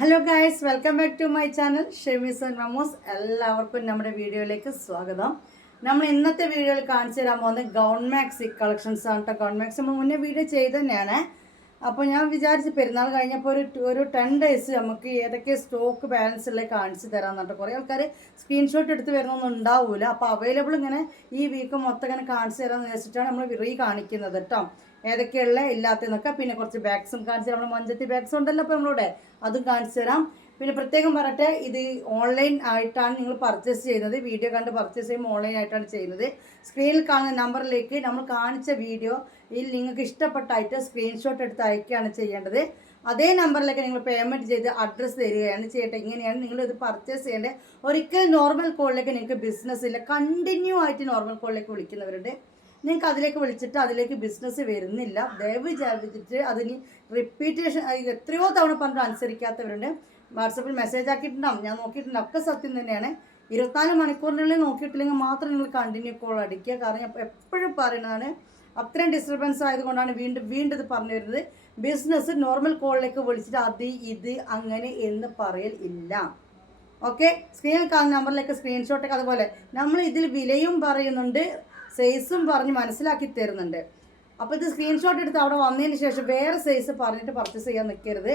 Hello guys, welcome back to my channel ഷെമീസ് and മമോസ്. എല്ലാവർക്കും നമ്മുടെ വീഡിയോയിലേക്ക് സ്വാഗതം. നമ്മൾ ഇന്നത്തെ വീഡിയോയിൽ കാണിച്ചു തരാൻ പോകുന്നത് ഗൗൺ മാക്സി കളക്ഷൻസ് ആണ് കേട്ടോ. ഗൗൺ മാക്സി നമ്മൾ മുന്നേ വീഡിയോ ചെയ്ത് തന്നെയാണ്. അപ്പോൾ ഞാൻ വിചാരിച്ച് പെരുന്നാൾ കഴിഞ്ഞപ്പോൾ ഒരു 10 ഡേയ്സ് നമുക്ക് ഏതൊക്കെ സ്റ്റോക്ക് ബാലൻസ് ഉള്ളത് കാണിച്ചു തരാൻ കേട്ടോ. കുറേ ആൾക്കാർ സ്ക്രീൻഷോട്ട് എടുത്ത് വരുന്നൊന്നും ഉണ്ടാവില്ല. അപ്പോൾ അവൈലബിൾ ഇങ്ങനെ ഈ വീക്ക് മൊത്തം ഇങ്ങനെ കാണിച്ചു തരാമെന്ന് വെച്ചിട്ടാണ് നമ്മൾ കാണിക്കുന്നത് കേട്ടോ. ഏതൊക്കെയുള്ള ഇല്ലാത്തതെന്നൊക്കെ. പിന്നെ കുറച്ച് ബാഗ്സും കാണിച്ചു തരാം. നമ്മൾ മഞ്ചത്തി ബാഗ്സ് ഉണ്ടല്ലോ അപ്പോൾ നമ്മളിവിടെ അതും കാണിച്ചു തരാം. പിന്നെ പ്രത്യേകം പറയട്ടെ, ഇത് ഓൺലൈൻ ആയിട്ടാണ് നിങ്ങൾ പർച്ചേസ് ചെയ്യുന്നത്. വീഡിയോ കണ്ട് പർച്ചേസ് ചെയ്യുമ്പോൾ ഓൺലൈൻ ആയിട്ടാണ് ചെയ്യുന്നത്. സ്ക്രീനിൽ കാണുന്ന നമ്പറിലേക്ക് നമ്മൾ കാണിച്ച വീഡിയോയിൽ നിങ്ങൾക്ക് ഇഷ്ടപ്പെട്ടായിട്ട് സ്ക്രീൻഷോട്ട് എടുത്ത് അയക്കുകയാണ് ചെയ്യേണ്ടത്. അതേ നമ്പറിലേക്ക് നിങ്ങൾ പേയ്മെൻറ്റ് ചെയ്ത് അഡ്രസ്സ് തരികയാണ് ചെയ്യട്ടെ. ഇങ്ങനെയാണ് നിങ്ങളിത് പർച്ചേസ് ചെയ്യേണ്ടത്. ഒരിക്കലും നോർമൽ കോളിലേക്ക് നിങ്ങൾക്ക് ബിസിനസ് ഇല്ല. കണ്ടിന്യൂ ആയിട്ട് നോർമൽ കോളിലേക്ക് വിളിക്കുന്നവരുണ്ട്. നിങ്ങൾക്ക് അതിലേക്ക് വിളിച്ചിട്ട് അതിലേക്ക് ബിസിനസ് വരുന്നില്ല. ദയവ് ചെയ്തിട്ട് അതിന് റിപ്പീറ്റേഷൻ എത്രയോ തവണ പറഞ്ഞിട്ട് അനുസരിക്കാത്തവരുണ്ട്. വാട്സപ്പിൽ മെസ്സേജ് ആക്കിയിട്ടുണ്ടാവും, ഞാൻ നോക്കിയിട്ടുണ്ട്. ഒക്കെ സത്യം തന്നെയാണ്. 24 മണിക്കൂറിനുള്ളിൽ നോക്കിയിട്ടില്ലെങ്കിൽ മാത്രം നിങ്ങൾ കണ്ടിന്യൂ കോൾ അടിക്കുക. കാരണം ഞാൻ എപ്പോഴും പറയുന്നതാണ്, അത്രയും ഡിസ്റ്റർബൻസ് ആയതുകൊണ്ടാണ് വീണ്ടും ഇത് പറഞ്ഞു വരുന്നത്. ബിസിനസ് നോർമൽ കോളിലേക്ക് വിളിച്ചിട്ട് അത് ഇത് അങ്ങനെ എന്ന് പറയൽ ഇല്ല. ഓക്കെ, സ്ക്രീനിൽ കാണുന്ന നമ്പറിലേക്ക് സ്ക്രീൻഷോട്ടൊക്കെ. അതുപോലെ നമ്മൾ ഇതിൽ വിലയും പറയുന്നുണ്ട്, സൈസും പറഞ്ഞ് മനസ്സിലാക്കി തരുന്നുണ്ട്. അപ്പോൾ ഇത് സ്ക്രീൻഷോട്ട് എടുത്ത് അവിടെ വന്നതിന് ശേഷം വേറെ സൈസ് പറഞ്ഞിട്ട് പർച്ചേസ് ചെയ്യാൻ നിൽക്കരുത്.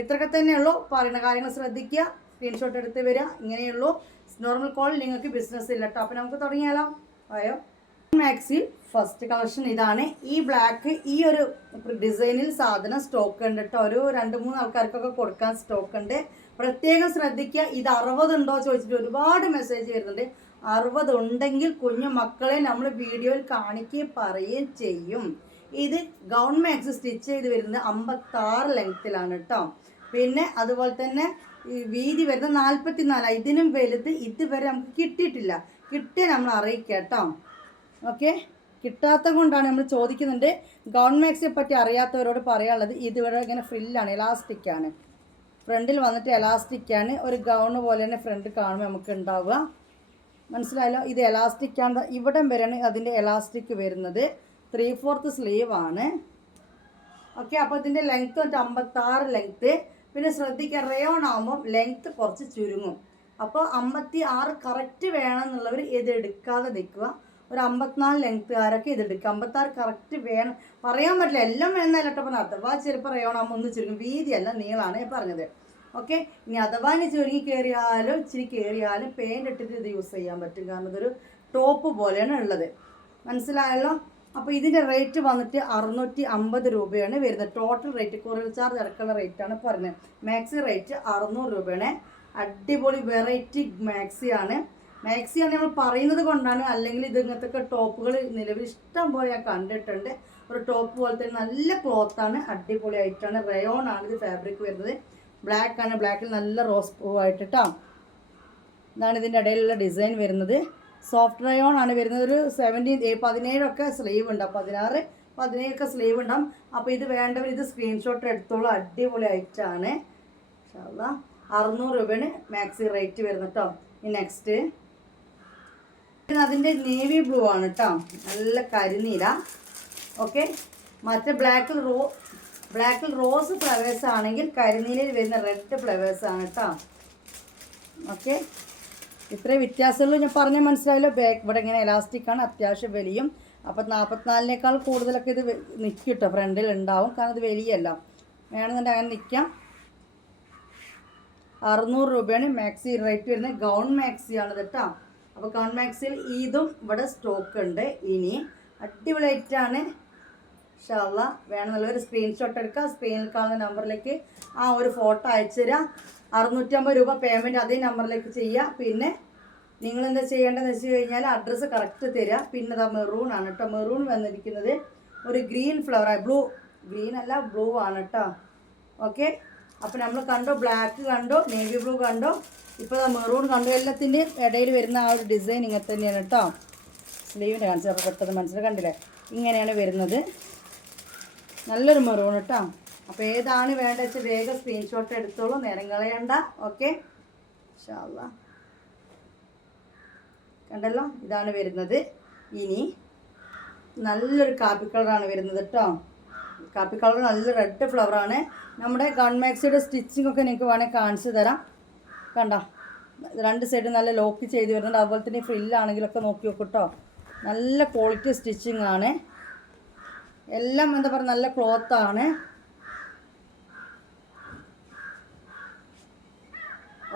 ഇത്രയൊക്കെ തന്നെയുള്ളൂ. പറയുന്ന കാര്യങ്ങൾ ശ്രദ്ധിക്കുക, സ്ക്രീൻഷോട്ട് എടുത്ത് വരിക. ഇങ്ങനെയുള്ളൂ. നോർമൽ കോൾ നിങ്ങൾക്ക് ബിസിനസ് ഇല്ല കേട്ടോ. അപ്പോൾ നമുക്ക് തുടങ്ങിയാലോ. ആയോ. മാക്സി ഫസ്റ്റ് കളക്ഷൻ ഇതാണ്. ഈ ബ്ലാക്ക് ഈ ഒരു ഡിസൈനിൽ സാധനം സ്റ്റോക്ക് ഉണ്ട് കേട്ടോ. ഒരു 2-3 ആൾക്കാർക്കൊക്കെ കൊടുക്കാൻ സ്റ്റോക്ക് ഉണ്ട്. പ്രത്യേകം ശ്രദ്ധിക്കുക. ഇത് 60 ഉണ്ടോ ചോദിച്ചിട്ട് ഒരുപാട് മെസ്സേജ് വരുന്നുണ്ട്. 60 ഉണ്ടെങ്കിൽ കുഞ്ഞു മക്കളെ നമ്മൾ വീഡിയോയിൽ കാണിക്കുകയും പറയുകയും ചെയ്യും. ഇത് ഗൗൺ മാക്സി സ്റ്റിച്ച് ചെയ്ത് വരുന്നത് 56 ലെങ്ത്തിലാണ് കേട്ടോ. പിന്നെ അതുപോലെ തന്നെ ഈ വീതി വരുന്നത് 44. ഇതിനും വലുത് ഇതുവരെ നമുക്ക് കിട്ടിയിട്ടില്ല. കിട്ടിയ നമ്മൾ അറിയിക്കാം കേട്ടോ. ഓക്കെ, കിട്ടാത്ത കൊണ്ടാണ് നമ്മൾ ചോദിക്കുന്നുണ്ട്. ഗൗൺ മാക്സിയെ പറ്റി അറിയാത്തവരോട് പറയാനുള്ളത്, ഇതുവരെ ഇങ്ങനെ ഫ്രില്ലാണ്, എലാസ്റ്റിക്കാണ്. ഫ്രണ്ടിൽ വന്നിട്ട് എലാസ്റ്റിക്കാണ്. ഒരു ഗൗണ് പോലെ തന്നെ ഫ്രണ്ട് കാണുമ്പോൾ നമുക്ക് ഉണ്ടാവുക. മനസ്സിലായല്ലോ. ഇത് എലാസ്റ്റിക്കാണ്. ഇവിടം വരെയാണ് അതിൻ്റെ എലാസ്റ്റിക് വരുന്നത്. 3/4 സ്ലീവ് ആണ്. ഓക്കെ, അപ്പോൾ ഇതിൻ്റെ ലെങ്ത്ത് വന്നിട്ട് 56 ലെങ്ത്ത്. പിന്നെ ശ്രദ്ധിക്കുക, റയോൺ ആകുമ്പോൾ ലെങ്ത്ത് കുറച്ച് ചുരുങ്ങും. അപ്പോൾ 56 കറക്റ്റ് വേണമെന്നുള്ളവർ ഇത് എടുക്കാതെ നിൽക്കുക. ഒരു 54 ലെങ്ത്തുകാരൊക്കെ ഇത് എടുക്കുക. 56 കറക്റ്റ് വേണം, പറയാൻ പറ്റില്ല. എല്ലാം വേണമെന്നല്ല കേട്ടോ പറഞ്ഞത്. അഥവാ ചിലപ്പോൾ റയോൺ ആകുമ്പോൾ ഒന്ന് ചുരുങ്ങും. വീതിയല്ല, നീളമാണ് ഞാൻ പറഞ്ഞത്. ഓക്കെ, ഇനി അഥവാ ഇനി ചുരുങ്ങി കയറിയാലും ഇച്ചിരി കയറിയാലും പെയിൻ്റ് ഇട്ടിട്ട് ഇത് യൂസ് ചെയ്യാൻ പറ്റും. കാരണം ഇതൊരു ടോപ്പ് പോലെയാണ് ഉള്ളത്. മനസ്സിലായല്ലോ. അപ്പോൾ ഇതിൻ്റെ റേറ്റ് വന്നിട്ട് 650 രൂപയാണ് വരുന്നത്. ടോട്ടൽ റേറ്റ് കൊറിയർ ചാർജ് അടക്കമുള്ള റേറ്റാണ് പറഞ്ഞത്. മാക്സി റേറ്റ് 600 രൂപയാണ്. അടിപൊളി വെറൈറ്റി മാക്സിയാണ്. മാക്സിയാണ് നമ്മൾ പറയുന്നത് കൊണ്ടാണ്. അല്ലെങ്കിൽ ഇത് ഇങ്ങനത്തെ ടോപ്പുകൾ നിലവിൽ ഇഷ്ടം പോലെ ഞാൻ കണ്ടിട്ടുണ്ട്. ഒരു ടോപ്പ് പോലത്തെ നല്ല ക്ലോത്താണ്, അടിപൊളിയായിട്ടാണ്. റയോൺ ആണ് ഇത് ഫാബ്രിക് വരുന്നത്. ബ്ലാക്ക് ആണ്. ബ്ലാക്കിൽ നല്ല റോസ് പൂവായിട്ടിട്ടോ. ഇതാണ് ഇതിൻ്റെ ഇടയിലുള്ള ഡിസൈൻ വരുന്നത്. സോഫ്റ്റ് റയോൺ ആണ് വരുന്നത്. ഒരു 17 സ്ലീവ് ഉണ്ടാവും. 16-17 സ്ലീവ് ഉണ്ടാവും. അപ്പോൾ ഇത് വേണ്ടവർ ഇത് സ്ക്രീൻഷോട്ട് എടുത്തോളൂ. അടിപൊളി ആയിട്ടാണ്. 600 രൂപയാണ് മാക്സി റേറ്റ് വരുന്നത് കേട്ടോ. ഈ നെക്സ്റ്റ് അതിൻ്റെ നേവി ബ്ലൂ ആണ് കേട്ടോ. നല്ല കരിനീല. ഓക്കെ, മറ്റേ ബ്ലാക്കിൽ റോസ് ഫ്ലവേഴ്സ് ആണെങ്കിൽ കരിനീലയിൽ വരുന്ന റെഡ് ഫ്ലവേഴ്സ് ആണ് കേട്ടോ. ഓക്കെ, ഇത്രയും വ്യത്യാസമുള്ളൂ. ഞാൻ പറഞ്ഞാൽ മനസ്സിലായല്ലോ. ഇവിടെ ഇങ്ങനെ എലാസ്റ്റിക്കാണ്, അത്യാവശ്യം വലിയും. അപ്പോൾ 44-നേക്കാൾ കൂടുതലൊക്കെ ഇത് നിൽക്കും കേട്ടോ. ഫ്രണ്ടിൽ ഉണ്ടാവും, കാരണം ഇത് വലിയല്ല. വേണമെന്നുണ്ടെങ്കിൽ അങ്ങനെ നിൽക്കാം. 600 രൂപയാണ് മാക്സി റേറ്റ് വരുന്നത്. ഗൗൺ മാക്സിയാണ് കേട്ടോ. അപ്പോൾ ഗൗൺ മാക്സിയിൽ ഇതും ഇവിടെ സ്റ്റോക്ക് ഉണ്ട്. ഇനി അടിപൊളി ഐറ്റാണ്. ഇൻഷാല്ലാ വേണമെന്നുള്ളൊരു സ്ക്രീൻഷോട്ട് എടുക്കുക. സ്ക്രീനിൽ കാണുന്ന നമ്പറിലേക്ക് ആ ഒരു ഫോട്ടോ അയച്ചു തരാം. 650 രൂപ പേയ്മെൻറ്റ് അതേ നമ്പറിലേക്ക് ചെയ്യുക. പിന്നെ നിങ്ങളെന്താ ചെയ്യേണ്ടതെന്ന് വെച്ച് കഴിഞ്ഞാൽ അഡ്രസ്സ് കറക്റ്റ് തരിക. പിന്നെ അത് മെറൂൺ ആണ് കേട്ടോ. മെറൂൺ വന്നിരിക്കുന്നത് ഒരു ഗ്രീൻ ഫ്ലവറാണ്. ഗ്രീൻ അല്ല, ബ്ലൂ ആണ് കേട്ടോ. ഓക്കെ, അപ്പോൾ നമ്മൾ കണ്ടോ, ബ്ലാക്ക് കണ്ടോ, നേവി ബ്ലൂ കണ്ടോ, ഇപ്പോൾ മെറൂൺ കണ്ടോ. എല്ലാത്തിൻ്റെയും ഇടയിൽ വരുന്ന ആ ഒരു ഡിസൈൻ ഇങ്ങനെ തന്നെയാണ് കേട്ടോ. സ്ലീവിൻ്റെ കാണിച്ചാൽ പെട്ടെന്ന് മനസ്സിൽ കണ്ടില്ലേ, ഇങ്ങനെയാണ് വരുന്നത്. നല്ലൊരു മെറൂൺ കേട്ടോ. അപ്പോൾ ഏതാണ് വേണ്ടത് വെച്ചാൽ വേഗം സ്ക്രീൻഷോട്ട് എടുത്തോളൂ, നേരം കളയണ്ട. ഓക്കെ, ഇൻഷാല്ലാ കണ്ടല്ലോ, ഇതാണ് വരുന്നത്. ഇനി നല്ലൊരു കാപ്പി കളറാണ് വരുന്നത് കേട്ടോ. കാപ്പി കളർ നല്ല റെഡ് ഫ്ലവറാണ്. നമ്മുടെ ഗൺമാക്സിയുടെ സ്റ്റിച്ചിങ് ഒക്കെ നിങ്ങൾക്ക് വേണമെങ്കിൽ കാണിച്ചു തരാം. കണ്ടോ, 2 സൈഡ് നല്ല ലോക്ക് ചെയ്ത് വരുന്നുണ്ട്. അതുപോലെ തന്നെ ഫ്രില്ലാണെങ്കിലൊക്കെ നോക്കി നോക്കൂട്ടോ, നല്ല ക്വാളിറ്റി സ്റ്റിച്ചിങ് ആണ്. എല്ലാം എന്താ പറയുക, നല്ല ക്ലോത്താണ്.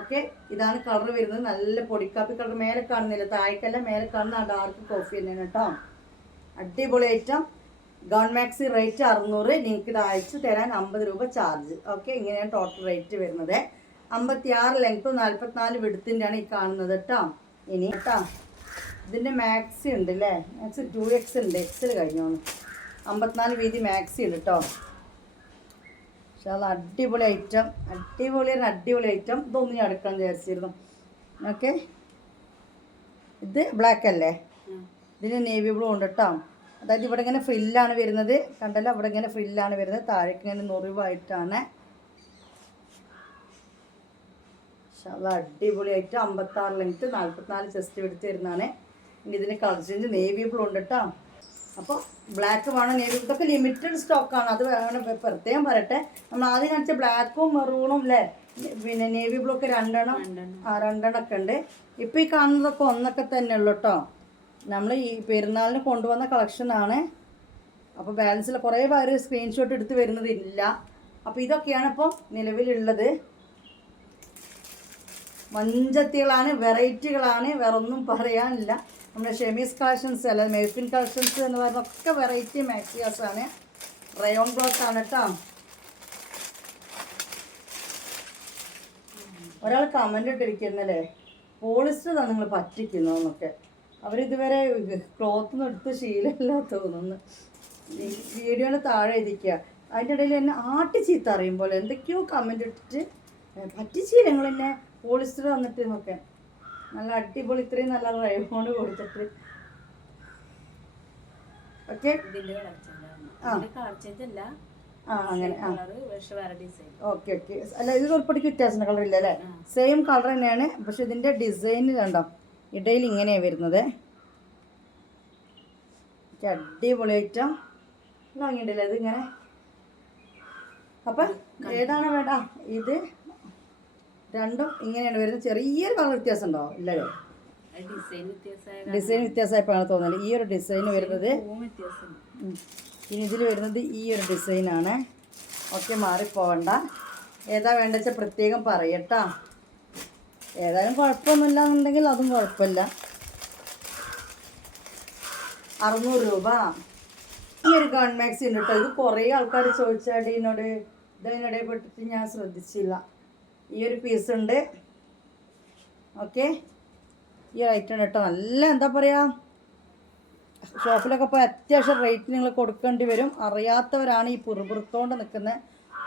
ഓക്കെ, ഇതാണ് കളർ വരുന്നത്. നല്ല പൊടിക്കാപ്പി കളർ. മേലെ കാണുന്നില്ല, താഴേക്കല്ല, മേലെ കാണുന്ന ആ ഡാർക്ക് കോഫി തന്നെയാണ് കേട്ടോ. അടിപൊളി ഐറ്റം. ഗൺമാക്സി റേറ്റ് 600. നിങ്ങൾക്ക് ഇത് അയച്ചു തരാൻ 50 രൂപ ചാർജ്. ഓക്കെ, ഇങ്ങനെയാണ് ടോട്ടൽ റേറ്റ് വരുന്നത്. 56 ലെങ്ത്തും 44 വിടുത്തിൻ്റെയാണ് ഈ കാണുന്നത് കേട്ടോ. ഇനി കേട്ടോ, ഇതിൻ്റെ മാക്സി ഉണ്ട് അല്ലേ, മാക്സി 2X ഉണ്ട്, എക്സൽ കഴിഞ്ഞോന്ന്. 54 വീതി മാക്സി ഉണ്ട് കേട്ടോ. പക്ഷെ അത് അടിപൊളി ഐറ്റം, അടിപൊളി ഐറ്റം. ഇതൊന്നും ഞാൻ എടുക്കാൻ വിചാരിച്ചിരുന്നു. ഓക്കെ, ഇത് ബ്ലാക്ക് അല്ലേ, ഇതിന് നേവി ബ്ലൂ ഉണ്ട് കേട്ടോ. അതായത് ഇവിടെ ഇങ്ങനെ ഫ്രില്ലാണ് വരുന്നത്, കണ്ടല്ലോ, ഇവിടെ ഇങ്ങനെ ഫ്രില്ലാണ് വരുന്നത്, താഴേക്ക് ഇങ്ങനെ നുറിവായിട്ടാണ്. അത് അടിപൊളി ഐറ്റം. 56 ലെങ്ത്ത് 44 ചെസ്റ്റ് എടുത്ത് വരുന്നതാണ്. ഇനി ഇതിന് കളർ ചേഞ്ച് നേവി ബ്ലൂ ഉണ്ട് കേട്ടോ. അപ്പോൾ ബ്ലാക്ക് വേണം, നേവി ബ്ലൂ. ഇതൊക്കെ ലിമിറ്റഡ് സ്റ്റോക്കാണ്, അത് വേണം പ്രത്യേകം പറയട്ടെ. നമ്മൾ ആദ്യം കാണിച്ച ബ്ലാക്കും മെറൂണും അല്ലേ, പിന്നെ നേവി ബ്ലൂ ഒക്കെ 2 ഒക്കെ ഉണ്ട്. ഇപ്പോൾ ഈ കാണുന്നതൊക്കെ ഒന്നൊക്കെ തന്നെ ഉള്ളൂ കേട്ടോ. നമ്മൾ ഈ പെരുന്നാളിന് കൊണ്ടുവന്ന കളക്ഷനാണ്. അപ്പോൾ ബാലൻസിൽ കുറേ പേര് സ്ക്രീൻഷോട്ട് എടുത്ത് വരുന്നതില്ല. അപ്പോൾ ഇതൊക്കെയാണ് ഇപ്പോൾ നിലവിലുള്ളത്. മഞ്ചത്തികളാണ്, വെറൈറ്റികളാണ്, വേറെ ഒന്നും പറയാനില്ല. നമ്മുടെ ഷെമീസ് കളക്ഷൻസ് അല്ല, മെയ്ഫിൻ കളക്ഷൻസ് എന്ന് പറയുന്നതൊക്കെ വെറൈറ്റി മാക്സിയാസാണ്. റയോൺ ക്ലോത്ത് ആണ് കേട്ടോ. ഒരാൾ കമൻ്റ് ഇട്ടിരിക്കുന്നല്ലേ, പോളിസ്റ്റർ തന്നെ നിങ്ങൾ പറ്റിക്കുന്നു എന്നൊക്കെ. അവരിതുവരെ ക്ലോത്ത് എടുത്ത് ശീലമില്ല തോന്നുന്നു. വീഡിയോയിൽ താഴെ എഴുതിക്കുക. അതിൻ്റെ ഇടയിൽ എന്നെ ആട്ടി ചീത്ത അറിയും പോലെ എന്തൊക്കെയോ കമൻ്റ് ഇട്ടിട്ട് പറ്റിച്ചില്ല നിങ്ങൾ എന്നെ പോളിസ്റ്റർ വന്നിട്ട് എന്നൊക്കെ. നല്ല അടിപൊളി, ഇത്രയും നല്ല റയോൺ കൊടുത്തിട്ട്. ഓക്കെ, അങ്ങനെ ഓക്കെ ഓക്കെ. അല്ല, ഇത് ഉൾപ്പെടിക്ക് വ്യത്യാസം കളറില്ല അല്ലേ, സെയിം കളർ തന്നെയാണ്. പക്ഷെ ഇതിൻ്റെ ഡിസൈൻ കണ്ടോ, ഇടയിൽ ഇങ്ങനെയാണ് വരുന്നത്. അടിപൊളി ഐറ്റം വാങ്ങിയിട്ടില്ല ഇതിങ്ങനെ. അപ്പം ഏതാണ് വേണ്ട, ഇത് രണ്ടും ഇങ്ങനെയാണ് വരുന്നത്. ചെറിയൊരു കളർ വ്യത്യാസം ഉണ്ടോ, ഇല്ലല്ലോ, ഡിസൈൻ വ്യത്യാസമായപ്പോഴാണ് തോന്നുന്നത്. ഈ ഒരു ഡിസൈൻ വരുന്നത്, ഇനി ഇതിൽ വരുന്നത് ഈ ഒരു ഡിസൈനാണ്. ഓക്കെ, മാറിപ്പോവണ്ട. ഏതാ വേണ്ട വെച്ചാൽ പ്രത്യേകം പറയട്ടോ. ഏതായാലും കുഴപ്പമൊന്നുമില്ല എന്നുണ്ടെങ്കിൽ അതും കുഴപ്പമില്ല. 600 രൂപ. ഈ ഒരു ഗൺമാക്സി ഉണ്ട് കേട്ടോ. ഇത് കുറേ ആൾക്കാർ ചോദിച്ചാൽ ഇതിനോട് ഇതിനിടയിൽപ്പെട്ടിട്ട് ഞാൻ ശ്രദ്ധിച്ചില്ല. ഈ ഒരു പീസ് ഉണ്ട്. ഓക്കെ, ഈ ഐറ്റം ഉണ്ട് കേട്ടോ. നല്ല എന്താ പറയുക, ഷോപ്പിലൊക്കെ പോയി അത്യാവശ്യം റേറ്റ് നിങ്ങൾ കൊടുക്കേണ്ടി വരും. അറിയാത്തവരാണ് ഈ പുറത്തോണ്ട് നിൽക്കുന്നത്.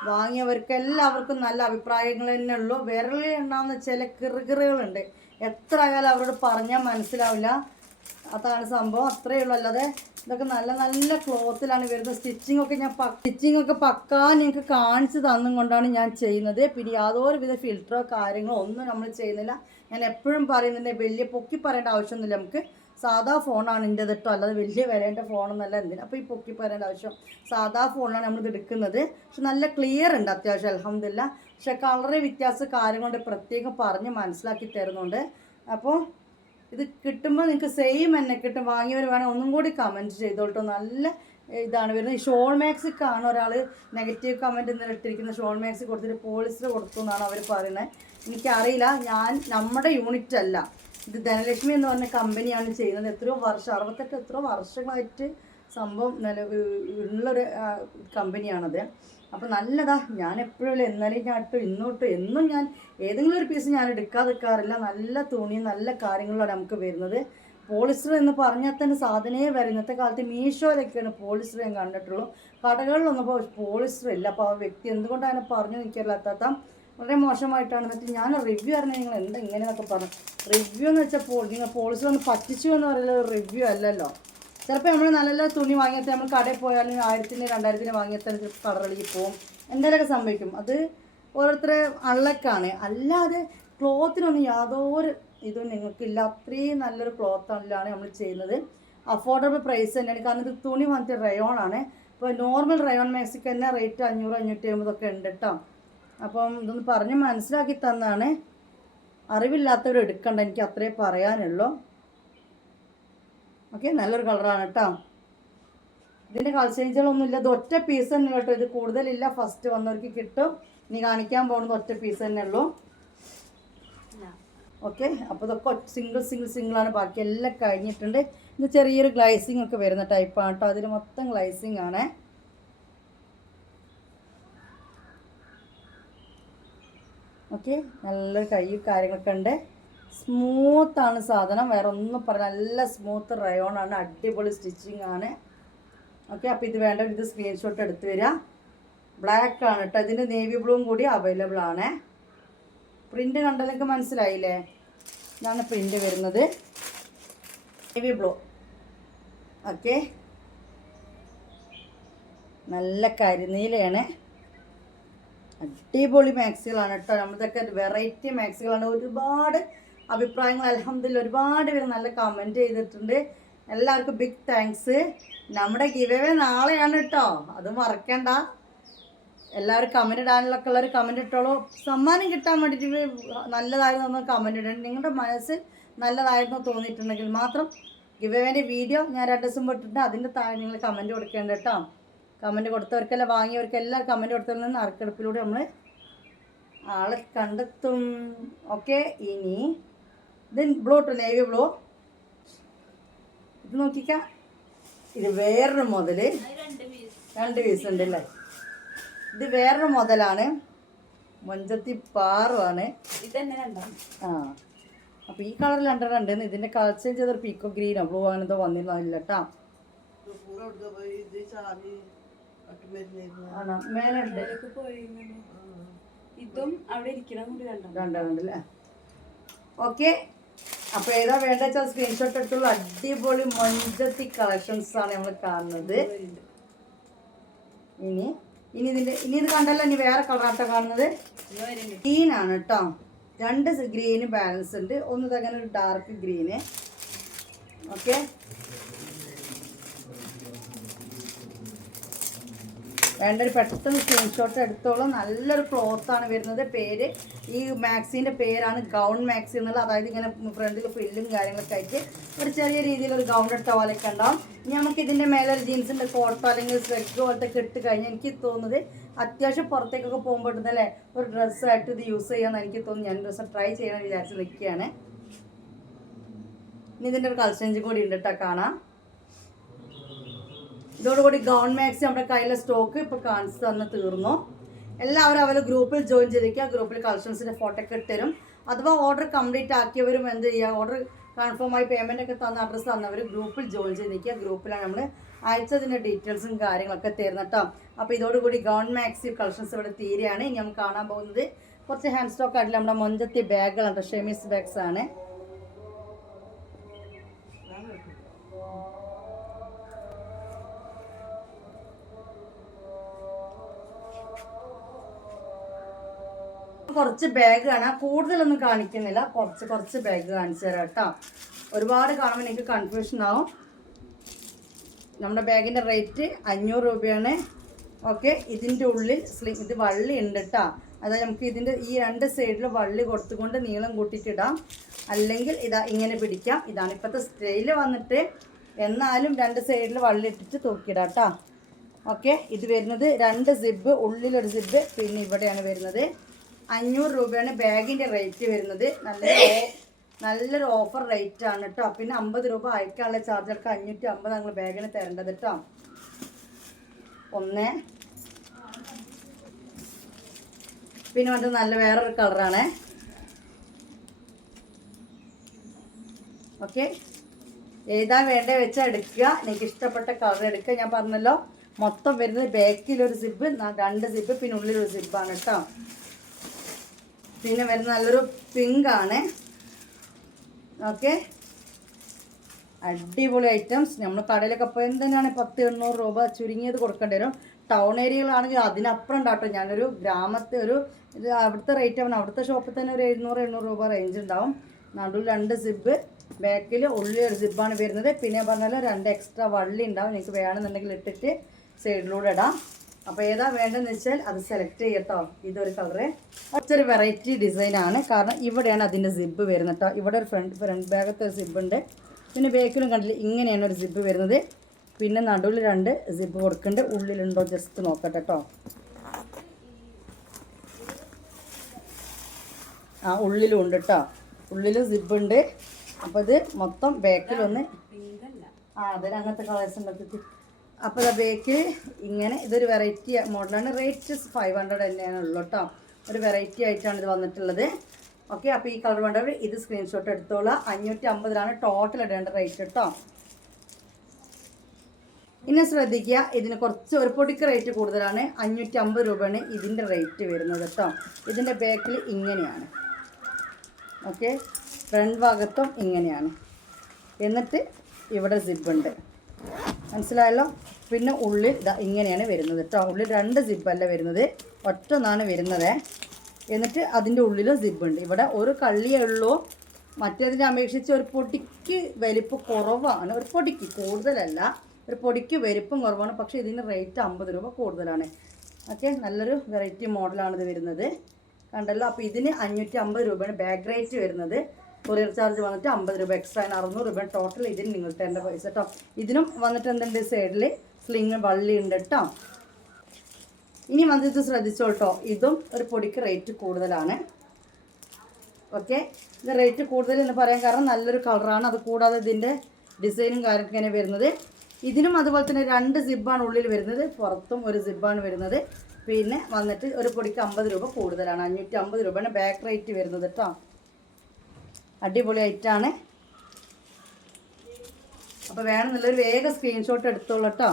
വാങ്ങിയവർക്ക് എല്ലാവർക്കും നല്ല അഭിപ്രായങ്ങൾ തന്നെ ഉള്ളൂ. വിരലിൽ ഉണ്ടാകുന്ന ചില കിറുകിറുകളുണ്ട്, എത്ര ആയാലും അവരോട് പറഞ്ഞാൽ മനസ്സിലാവില്ല. അതാണ് സംഭവം, അത്രയേ ഉള്ളൂ. അല്ലാതെ ഇതൊക്കെ നല്ല നല്ല ക്ലോത്തിലാണ് വരുന്നത്. സ്റ്റിച്ചിങ് ഒക്കെ പക്കാ നിങ്ങൾക്ക് കാണിച്ച് തന്നും കൊണ്ടാണ് ഞാൻ ചെയ്യുന്നത്. പിന്നെ യാതൊരുവിധ ഫിൽറ്ററോ കാര്യങ്ങളോ ഒന്നും നമ്മൾ ചെയ്യുന്നില്ല. ഞാൻ എപ്പോഴും പറയുന്നുണ്ട്, വലിയ പൊക്കി പറയേണ്ട ആവശ്യമൊന്നുമില്ല. നമുക്ക് സാധാ ഫോണാണ് എൻ്റെ കേട്ടോ, അല്ലാതെ വലിയ വിലേൻ്റെ ഫോണൊന്നല്ല. എന്തിനാ അപ്പോൾ ഈ പൊക്കി പറയേണ്ട ആവശ്യം. സാധാ ഫോണിലാണ് നമ്മളിത് എടുക്കുന്നത്. പക്ഷെ നല്ല ക്ലിയർ ഉണ്ട് അത്യാവശ്യം, അൽഹംദുലില്ലാ. പക്ഷെ കളറ് വ്യത്യാസം കാര്യങ്ങളുണ്ട്, പ്രത്യേകം പറഞ്ഞ് മനസ്സിലാക്കി തരുന്നുണ്ട്. അപ്പോൾ ഇത് കിട്ടുമ്പോൾ നിങ്ങൾക്ക് സെയിം തന്നെ കിട്ടും. വാങ്ങിയവർ വേണം ഒന്നും കൂടി കമൻറ്റ് ചെയ്തോട്ടോ. നല്ല ഇതാണ് വരുന്നത്. ഈ ഷോൾ മാക്സിക്കാണ് ഒരാൾ നെഗറ്റീവ് കമൻറ്റ് ഇന്നലെ ഇട്ടിരിക്കുന്നത്. ഷോൾ മാക്സി കൊടുത്തിട്ട് പോളിസ്റ്റർ കൊടുത്തു എന്നാണ് അവർ പറയുന്നത്. എനിക്കറിയില്ല, നമ്മുടെ യൂണിറ്റ് അല്ല ഇത്. ധനലക്ഷ്മി എന്ന് പറഞ്ഞ കമ്പനിയാണ് ചെയ്യുന്നത്. എത്രയോ വർഷം, 68 എത്രയോ വർഷങ്ങളായിട്ട് സംഭവം ഉള്ളൊരു കമ്പനിയാണത്. അപ്പോൾ നല്ലതാ. ഞാൻ എപ്പോഴും ഇന്നലെയും ഞാൻ ഇട്ടു, ഇന്നോട്ട് എന്നും ഞാൻ ഏതെങ്കിലും ഒരു പീസ് ഞാൻ എടുക്കാതിരിക്കാറില്ല. നല്ല തുണിയും നല്ല കാര്യങ്ങളാണ് നമുക്ക് വരുന്നത്. പോളിസ്റ്റർ എന്ന് പറഞ്ഞാൽ തന്നെ സാധനമേ വരും. ഇന്നത്തെ കാലത്ത് മീഷോയിലൊക്കെയാണ് പോളിസ്റ്റർ ഞാൻ കണ്ടിട്ടുള്ളൂ. കടകളിലൊന്നും ഇപ്പോൾ പോളിസ്റ്റർ ഇല്ല. അപ്പോൾ ആ വ്യക്തി എന്തുകൊണ്ടാണ് പറഞ്ഞു നിൽക്കില്ലാത്ത വളരെ മോശമായിട്ടാണ്. എന്നിട്ട് ഞാൻ റിവ്യൂ അറിഞ്ഞാൽ നിങ്ങൾ എന്താ ഇങ്ങനെയൊക്കെ പറഞ്ഞു. റിവ്യൂ എന്ന് വെച്ചാൽ നിങ്ങൾ പോളിസ്റ്റർ ഒന്ന് പറ്റിച്ചു എന്ന് പറയുന്നത് റിവ്യൂ അല്ലല്ലോ. ചിലപ്പോൾ നമ്മൾ നല്ല തുണി വാങ്ങിയാൽ നമ്മൾ കടയിൽ പോയാലും 1000-ന് 2000-ന് വാങ്ങിയാൽ ചിലപ്പോൾ കളറടിക്ക് പോകും, എന്തെങ്കിലുമൊക്കെ സംഭവിക്കും. അത് ഓരോരുത്തരെ അള്ളക്കാണ്. അല്ലാതെ ക്ലോത്തിനൊന്നും യാതൊരു ഇതും നിങ്ങൾക്കില്ല. അത്രയും നല്ലൊരു ക്ലോത്തിലാണ് നമ്മൾ ചെയ്യുന്നത്. അഫോർഡബിൾ പ്രൈസ് തന്നെയാണ്. കാരണം ഇത് തുണി വന്നിട്ട് റയോണാണ്. ഇപ്പോൾ നോർമൽ റയോൺ മാക്സിക്ക് തന്നെ റേറ്റ് 500-550 ഒക്കെ ഉണ്ട് കേട്ടോ. അപ്പം ഇതൊന്ന് പറഞ്ഞ് മനസ്സിലാക്കി തന്നാണ്. അറിവില്ലാത്തവർ എടുക്കണ്ട, എനിക്ക് അത്രേ പറയാനുള്ളൂ. ഓക്കെ, നല്ലൊരു കളറാണ് കേട്ടോ. ഇതിൻ്റെ കളർ ചേഞ്ചുകളൊന്നുമില്ല. ഇത് ഒറ്റ പീസ് തന്നെ കേട്ടോ, ഇത് കൂടുതലില്ല. ഫസ്റ്റ് വന്നവർക്ക് കിട്ടും. ഇനി കാണിക്കാൻ പോകുന്നത് ഒറ്റ പീസ് തന്നെ ഉള്ളൂ. ഓക്കെ, അപ്പോൾ ഇതൊക്കെ സിംഗിളാണ്. ബാക്കി എല്ലാം കഴിഞ്ഞിട്ടുണ്ട്. ഇത് ചെറിയൊരു ഗ്ലൈസിങ് ഒക്കെ വരുന്ന ടൈപ്പാണ് കേട്ടോ. അതിൽ മൊത്തം ഗ്ലൈസിങ് ആണ്. ഓക്കെ, നല്ലൊരു കൈ കാര്യങ്ങളൊക്കെ ഉണ്ട്. സ്മൂത്താണ് സാധനം, വേറെ ഒന്നും പറയാം. നല്ല സ്മൂത്ത് റയോൺ ആണ്, അടിപൊളി സ്റ്റിച്ചിങ് ആണ്. ഓക്കെ, അപ്പോൾ ഇത് വേണ്ട ഇത് സ്ക്രീൻഷോട്ട് എടുത്ത് വരിക. ബ്ലാക്ക് ആണ് കേട്ടോ. ഇതിൻ്റെ നേവി ബ്ലൂവും കൂടി അവൈലബിൾ ആണ്. പ്രിൻ്റ് കണ്ടതൊക്കെ മനസ്സിലായില്ലേ? ഇതാണ് പ്രിൻ്റ് വരുന്നത്, നേവി ബ്ലൂ. ഓക്കെ, നല്ല കരിനീലയാണ്. അടിപൊളി മാക്സികളാണ് കേട്ടോ. നമ്മളിതൊക്കെ വെറൈറ്റി മാക്സികളാണ്. ഒരുപാട് അഭിപ്രായങ്ങൾ അൽഹംദുലില്ലാ ഒരുപാട് പേര് നല്ല കമൻറ്റ് ചെയ്തിട്ടുണ്ട്. എല്ലാവർക്കും ബിഗ് താങ്ക്സ്. നമ്മുടെ ഗിവ് അവേ നാളെയാണ് കേട്ടോ, അത് മറക്കണ്ട. എല്ലാവരും കമൻറ്റ് ഇടാനുള്ളൊക്കെ ഉള്ളവർ കമൻറ്റ് ഇട്ടോളൂ. സമ്മാനം കിട്ടാൻ വേണ്ടിയിട്ട് നല്ലതായിരുന്നു കമൻറ്റ് ഇടണം. നിങ്ങളുടെ മനസ്സിൽ നല്ലതായിരുന്നു തോന്നിയിട്ടുണ്ടെങ്കിൽ മാത്രം ഗിവ് അവേൻ്റെ വീഡിയോ ഞാൻ 2 ദിവസം പോയിട്ടുണ്ട്. അതിൻ്റെ താഴെ നിങ്ങൾ കമൻറ്റ് കൊടുക്കേണ്ട കേട്ടോ. കമൻറ്റ് കൊടുത്തവർക്കെല്ലാം വാങ്ങിയവർക്കെല്ലാം കമൻറ്റ് കൊടുത്തതിൽ നിന്ന് നറുക്കെടുപ്പിലൂടെ നമ്മൾ ആളെ കണ്ടെത്തും. ഓക്കെ, ഇനി ഇത് ബ്ലൂ ടു നേവി ബ്ലൂ. ഇത് നോക്കിക്കാം, ഇത് വേറൊരു മുതൽ 2 പീസ് ഉണ്ട് അല്ലേ. ഇത് വേറൊരു മുതലാണ്, മൊഞ്ചത്തി പാറുമാണ്. ആ, അപ്പോൾ ഈ കളറിൽ 2 ഉണ്ട്. ഇതിൻ്റെ കളർ ചേഞ്ച് ചെയ്തൊരു പീക്കോ ഗ്രീനോ ബ്ലൂ അങ്ങനെ എന്തോ വന്നില്ല കേട്ടോ. ആണോ, മേലുണ്ട്. ഇതും അവിടെ രണ്ടെണ്ണല്ലേ. ഓക്കെ, അപ്പോൾ ഏതാ വേണ്ട വെച്ചാൽ സ്ക്രീൻഷോട്ട് എടുത്തുള്ള അടിപൊളി മൊഞ്ചത്തി കളക്ഷൻസ് ആണ് നമ്മൾ കാണുന്നത്. ഇനി ഇത് കണ്ടല്ലോ. ഇനി വേറെ കളറാട്ടോ കാണുന്നത്. ഗ്രീനാണ് കേട്ടോ. 2 ഗ്രീന് ബാലൻസ് ഉണ്ട്. ഒന്ന് അങ്ങനെ ഒരു ഡാർക്ക് ഗ്രീന്. ഓക്കെ, വേണ്ട ഒരു പെട്ടെന്ന് സ്ക്രീൻഷോട്ട് എടുത്തോളം. നല്ലൊരു ക്ലോത്താണ് വരുന്നത്. പേര് ഈ മാക്സിൻ്റെ പേരാണ് ഗൗൺ മാക്സി എന്നുള്ളത്. അതായത് ഇങ്ങനെ ഫ്രണ്ടിൽ ഫ്രില്ലും കാര്യങ്ങളൊക്കെ ആയിട്ട് ഒരു ചെറിയ രീതിയിലൊരു ഗൗൺ ഇട്ട പോലെയൊക്കെ ഉണ്ടാവും. ഇനി നമുക്ക് ഇതിൻ്റെ മേലെ ഒരു ജീൻസിൻ്റെ കോട്ടോ അല്ലെങ്കിൽ സ്വെറ്റ് പോലത്തെ ഒക്കെ ഇട്ട് കഴിഞ്ഞാൽ എനിക്ക് തോന്നുന്നത് അത്യാവശ്യം പുറത്തേക്കൊക്കെ പോകുമ്പോൾ ഇടുന്നല്ലേ ഒരു ഡ്രസ്സായിട്ട് ഇത് യൂസ് ചെയ്യാമെന്ന് എനിക്ക് തോന്നുന്നു. ഞാൻ ദിവസം ട്രൈ ചെയ്യണമെന്ന് വിചാരിച്ച് നിൽക്കുകയാണ്. ഇനി ഇതിൻ്റെ ഒരു കളർ ചേഞ്ച് കൂടി ഉണ്ട് കേട്ടോ, കാണാം. ഇതോടുകൂടി ഗൗൺ മാക്സി നമ്മുടെ കയ്യിലെ സ്റ്റോക്ക് ഇപ്പോൾ കാണിച്ച് തന്ന് തീർന്നു. എല്ലാവരും അവരെ ഗ്രൂപ്പിൽ ജോയിൻ ചെയ്തിരിക്കുക. ഗ്രൂപ്പിൽ കളക്ഷൻസിൻ്റെ ഫോട്ടോ ഒക്കെ ഇട്ടുതരും. അഥവാ ഓർഡർ കംപ്ലീറ്റ് ആക്കിയവരും എന്ത് ചെയ്യുക, ഓർഡർ കൺഫേം ആയി പേയ്മെൻ്റ് ഒക്കെ തന്ന അഡ്രസ്സ് തന്നവർ ഗ്രൂപ്പിൽ ജോയിൻ ചെയ്തിരിക്കുക. ഗ്രൂപ്പിലാണ് നമ്മൾ അയച്ചതിൻ്റെ ഡീറ്റെയിൽസും കാര്യങ്ങളൊക്കെ തരുന്നത് കേട്ടോ. അപ്പോൾ ഇതോടുകൂടി ഗൗൺ മാക്സി കളക്ഷൻസ് ഇവിടെ തീരെയാണ്. ഇനി നമുക്ക് കാണാൻ പോകുന്നത് കുറച്ച് ഹാൻഡ് സ്റ്റോക്ക് ആയിട്ടില്ല നമ്മുടെ മൊഞ്ചത്തി ബാഗുകളുണ്ട്. ഷെമീസ് ബാഗ്സ് ആണ്. കുറച്ച് ബാഗ് കാണാം, കൂടുതലൊന്നും കാണിക്കുന്നില്ല. കുറച്ച് ബാഗ് കാണിച്ചു തരാം കേട്ടോ. ഒരുപാട് കാണുമ്പോൾ എനിക്ക് കൺഫ്യൂഷൻ ആവും. നമ്മുടെ ബാഗിൻ്റെ റേറ്റ് 500 രൂപയാണ്. ഓക്കെ, ഇതിൻ്റെ ഉള്ളിൽ ഇത് വള്ളി ഉണ്ട് കേട്ടോ. അതായത് നമുക്ക് ഇതിൻ്റെ ഈ 2 സൈഡിൽ വള്ളി കൊടുത്തുകൊണ്ട് നീളം കൂട്ടിയിട്ടിടാം. അല്ലെങ്കിൽ ഇതാ ഇങ്ങനെ പിടിക്കാം. ഇതാണ് ഇപ്പോഴത്തെ സ്റ്റൈല് വന്നിട്ട്. എന്നാലും 2 സൈഡിൽ വള്ളി ഇട്ടിട്ട് തൂക്കിയിടാം കേട്ടോ. ഓക്കെ, ഇത് വരുന്നത് 2 സിബ്, ഉള്ളിലൊരു സിബ്, പിന്നെ ഇവിടെയാണ് വരുന്നത്. 500 രൂപയാണ് ബാഗിൻ്റെ റേറ്റ് വരുന്നത്. നല്ലൊരു ഓഫർ റേറ്റ് ആണ് കേട്ടോ. പിന്നെ 50 രൂപ അയക്കാനുള്ള ചാർജ് എടുക്കുക. 550 ഞങ്ങൾ ബാഗിന് തരേണ്ടത് കേട്ടോ. ഒന്ന് പിന്നെ അത് നല്ല വേറൊരു കളറാണ്. ഓക്കെ, ഏതാ വേണ്ടത് വെച്ചാൽ എടുക്കുക. നിങ്ങൾക്ക് ഇഷ്ടപ്പെട്ട കളർ എടുക്കുക. ഞാൻ പറഞ്ഞല്ലോ മൊത്തം വരുന്നത് ബാക്കിലൊരു സിബ്, 2 സിബ്, പിന്നെ ഉള്ളിലൊരു സിബാണ് കേട്ടോ. പിന്നെ വരുന്ന നല്ലൊരു പിങ്ക് ആണ്. ഓക്കെ, അടിപൊളി ഐറ്റംസ്. നമ്മൾ കടയിലൊക്കെ പോയി തന്നെയാണ് 1000-800 രൂപ ചുരുങ്ങിയത് കൊടുക്കേണ്ടി വരും. ടൗൺ ഏരിയകളാണെങ്കിൽ അതിനപ്പുറം ഉണ്ടാട്ടോ. ഞാനൊരു ഗ്രാമത്തെ ഇത് അവിടുത്തെ റേറ്റ് ആണ്. അവിടുത്തെ ഷോപ്പിൽ തന്നെ ഒരു 700-800 രൂപ റേഞ്ച് ഉണ്ടാവും. നടുവിൽ 2 സിബ്, ബാക്കിൽ ഉള്ളിൽ ഒരു സിബാണ് വരുന്നത്. പിന്നെ പറഞ്ഞാൽ 2 എക്സ്ട്രാ വള്ളി ഉണ്ടാവും. നിങ്ങൾക്ക് വേണമെന്നുണ്ടെങ്കിൽ ഇട്ടിട്ട് സൈഡിലൂടെ ഇടാം. അപ്പോൾ ഏതാ വേണ്ടതെന്ന് വെച്ചാൽ അത് സെലക്ട് ചെയ്യട്ടോ. ഇതൊരു കളറ്, മറ്റൊരു വെറൈറ്റി ഡിസൈനാണ്. കാരണം ഇവിടെയാണ് അതിൻ്റെ സിബ് വരുന്നത് കേട്ടോ. ഇവിടെ ഒരു ഫ്രണ്ട് ഭാഗത്ത് ഒരു സിബ് ഉണ്ട്. പിന്നെ ബാക്കിലും കണ്ടില്ല ഇങ്ങനെയാണ് ഒരു സിബ് വരുന്നത്. പിന്നെ നടുവിൽ 2 സിബ് കൊടുക്കുന്നുണ്ട്. ഉള്ളിലുണ്ടോ ജസ്റ്റ് നോക്കട്ടെ കേട്ടോ. ഉള്ളിലും ഉണ്ട് കേട്ടോ. ഉള്ളിലും സിബ് ഉണ്ട്. അപ്പോൾ ഇത് മൊത്തം ബാക്കിലൊന്ന് അതിന് അങ്ങനത്തെ കളേഴ്സ് ഉണ്ടാക്കി. അപ്പോൾ ഇത് ബാക്കിൽ ഇങ്ങനെ ഇതൊരു വെറൈറ്റി മോഡലാണ്. റേറ്റ് 500 തന്നെയാണ് ഉള്ളൂ കേട്ടോ. ഒരു വെറൈറ്റി ആയിട്ടാണ് ഇത് വന്നിട്ടുള്ളത്. ഓക്കെ, അപ്പോൾ ഈ കളർ വേണ്ടവർ ഇത് സ്ക്രീൻഷോട്ട് എടുത്തോളാം. 550 ടോട്ടൽ ഇടേണ്ട റേറ്റ് കേട്ടോ. ഇനി ശ്രദ്ധിക്കുക, ഇതിന് കുറച്ച് ഒരു പൊടിക്ക് റേറ്റ് കൂടുതലാണ്. 550 രൂപയാണ് ഇതിൻ്റെ റേറ്റ് വരുന്നത് കേട്ടോ. ഇതിൻ്റെ ബാക്കിൽ ഇങ്ങനെയാണ്. ഓക്കെ, ഫ്രണ്ട് ഭാഗത്തും ഇങ്ങനെയാണ്. എന്നിട്ട് ഇവിടെ സിബുണ്ട്, മനസ്സിലായല്ലോ. പിന്നെ ഉള്ളിൽ ഇതാ ഇങ്ങനെയാണ് വരുന്നത് കേട്ടോ. ഉള്ളിൽ 2 സിബല്ല വരുന്നത്, ഒറ്റൊന്നാണ് വരുന്നത്. എന്നിട്ട് അതിൻ്റെ ഉള്ളിലും സിബുണ്ട്. ഇവിടെ ഒരു കള്ളിയേ ഉള്ളൂ. മറ്റേതിനെ അപേക്ഷിച്ച് ഒരു പൊടിക്ക് വലിപ്പം കുറവാണ്. ഒരു പൊടിക്ക് കൂടുതലല്ല, ഒരു പൊടിക്ക് വലിപ്പം കുറവാണ്. പക്ഷേ ഇതിന് റേറ്റ് 50 രൂപ കൂടുതലാണ്. ഓക്കെ, നല്ലൊരു വെറൈറ്റി മോഡലാണിത് വരുന്നത്, കണ്ടല്ലോ. അപ്പോൾ ഇതിന് 550 രൂപയാണ് ബാഗ് റേറ്റ് വരുന്നത്. കൊറിയർ ചാർജ് വന്നിട്ട് 50 രൂപ എക്സ്ട്രാ, 600 രൂപ ടോട്ടൽ ഇതിന് നിങ്ങൾ തരേണ്ട പൈസ കേട്ടോ. ഇതിനും വന്നിട്ട് എന്തുണ്ട്, സൈഡിൽ സ്ലിങ് വള്ളി ഉണ്ട് കേട്ടോ. ഇനി വന്നിട്ട് ശ്രദ്ധിച്ചോട്ടോ, ഇതും ഒരു പൊടിക്ക് റേറ്റ് കൂടുതലാണ്. ഓക്കെ, ഇത് റേറ്റ് കൂടുതൽ എന്ന് പറയാൻ കാരണം നല്ലൊരു കളറാണ്. അത് കൂടാതെ ഇതിൻ്റെ ഡിസൈനും കാര്യമൊക്കെ ഇങ്ങനെ വരുന്നത്. ഇതിനും അതുപോലെ തന്നെ 2 സിബാണ് ഉള്ളിൽ വരുന്നത്, പുറത്തും ഒരു സിബാണ് വരുന്നത്. പിന്നെ വന്നിട്ട് ഒരു പൊടിക്ക് 50 രൂപ കൂടുതലാണ്. 550 രൂപയാണ് ബാക്ക് റേറ്റ് വരുന്നത് കേട്ടോ. അടിപൊളി ഐറ്റാണ്. അപ്പോൾ വേണമെന്നുള്ളൊരു വേഗം സ്ക്രീൻഷോട്ട് എടുത്തോളൂ കേട്ടോ.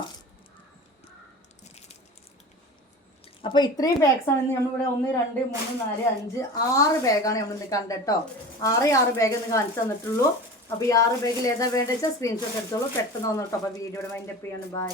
അപ്പോൾ ഇത്രയും ബാഗ്സാണ് ഇന്ന് നമ്മളിവിടെ 1 2 3 4 5 6 ബാഗാണ് നമ്മളിന്ന് കണ്ടോ. 6 ബാഗ് ഇന്ന് കാണിച്ചു തന്നിട്ടുള്ളൂ. അപ്പോൾ ഈ 6 ബാഗിൽ ഏതാ വേണ്ടത് വെച്ചാൽ സ്ക്രീൻഷോട്ട് എടുത്തോളൂ, പെട്ടെന്ന് വന്നു കേട്ടോ. അപ്പോൾ വീഡിയോയുടെ മൈൻഡപ്പ് ചെയ്യാണ്. ബൈ.